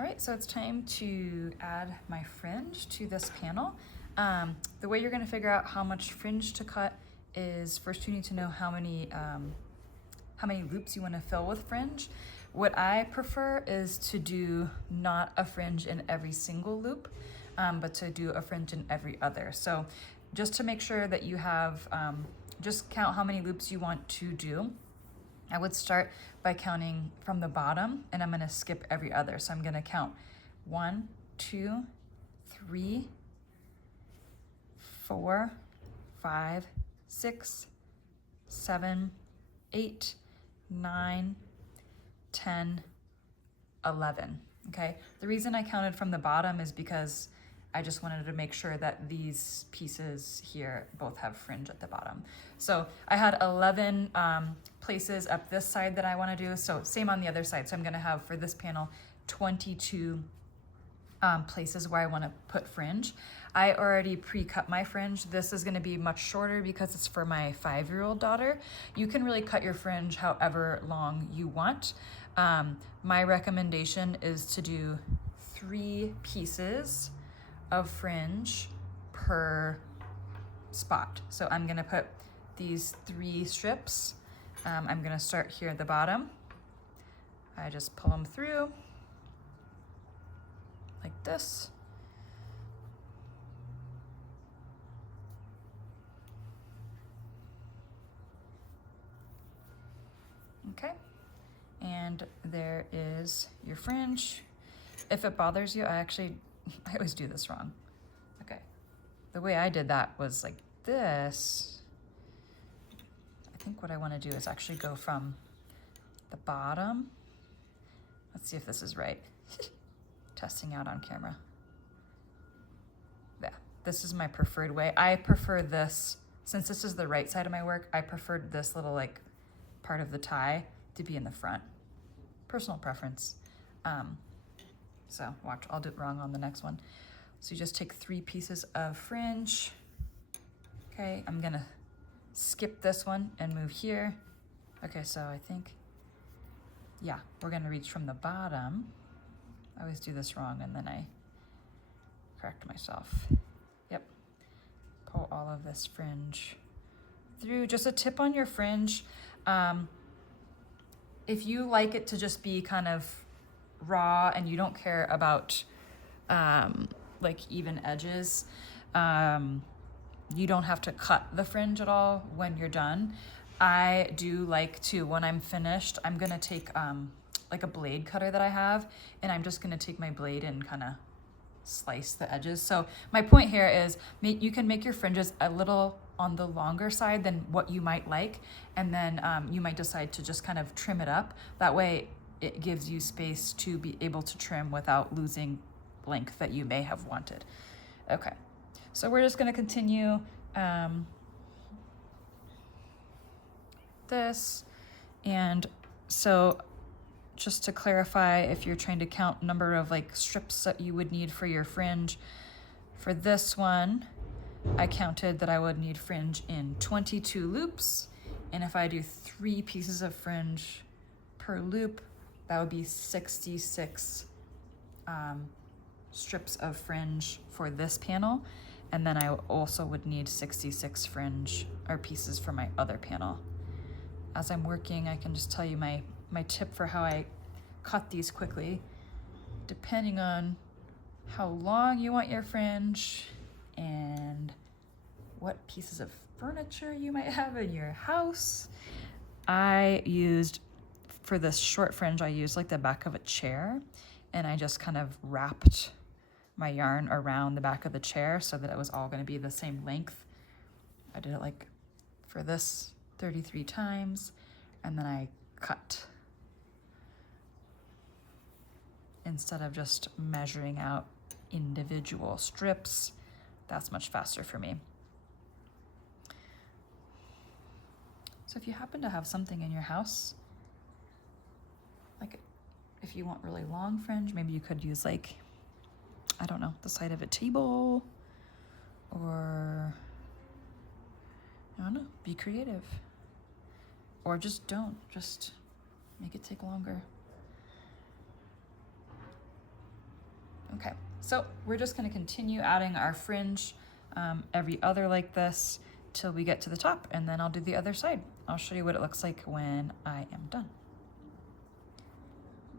All right, so it's time to add my fringe to this panel. The way you're gonna figure out how much fringe to cut is first you need to know how many loops you wanna fill with fringe. What I prefer is to do not a fringe in every single loop, but to do a fringe in every other. So just to make sure that you have, just count how many loops you want to do. I would start by counting from the bottom, and I'm gonna skip every other. So I'm gonna count 1, 2, 3, 4, 5, 6, 7, 8, 9, 10, 11, okay? The reason I counted from the bottom is because I just wanted to make sure that these pieces here both have fringe at the bottom. So I had 11 places up this side that I wanna do, so same on the other side. So I'm gonna have, for this panel, 22 places where I wanna put fringe. I already pre-cut my fringe. This is gonna be much shorter because it's for my 5-year-old daughter. You can really cut your fringe however long you want. My recommendation is to do 3 pieces of fringe per spot. So I'm gonna put these 3 strips. I'm gonna start here at the bottom. I just pull them through like this. Okay, and there is your fringe. If it bothers you, I always do this wrong. Okay, the way I did that was like this. I think what I want to do is actually go from the bottom. Let's see if this is right. Testing out on camera. Yeah, this is my preferred way. I prefer this, since this is the right side of my work, I preferred this little like part of the tie to be in the front. Personal preference. So watch, I'll do it wrong on the next one. So you just take 3 pieces of fringe. Okay, I'm gonna skip this one and move here. Okay, so I think, yeah, we're gonna reach from the bottom. I always do this wrong and then I correct myself. Yep, pull all of this fringe through. Just a tip on your fringe. If you like it to just be kind of raw and you don't care about like even edges, you don't have to cut the fringe at all when you're done. I do like to, when I'm finished, I'm gonna take like a blade cutter that I have, and I'm just gonna take my blade and kind of slice the edges. So my point here is you can make your fringes a little on the longer side than what you might like, and then you might decide to just kind of trim it up. That way it gives you space to be able to trim without losing length that you may have wanted. Okay, so we're just gonna continue this. And so just to clarify, if you're trying to count number of like strips that you would need for your fringe, for this one, I counted that I would need fringe in 22 loops. And if I do 3 pieces of fringe per loop, that would be 66 strips of fringe for this panel. And then I also would need 66 fringe or pieces for my other panel. As I'm working, I can just tell you my tip for how I cut these quickly. Depending on how long you want your fringe and what pieces of furniture you might have in your house. I used, for this short fringe, I used like the back of a chair, and I just kind of wrapped my yarn around the back of the chair so that it was all gonna be the same length. I did it like for this 33 times, and then I cut instead of just measuring out individual strips. That's much faster for me. So if you happen to have something in your house, like if you want really long fringe, maybe you could use like, I don't know, the side of a table, or I don't know, be creative. Or just don't, just make it take longer. Okay, so we're just gonna continue adding our fringe every other like this till we get to the top, and then I'll do the other side. I'll show you what it looks like when I am done.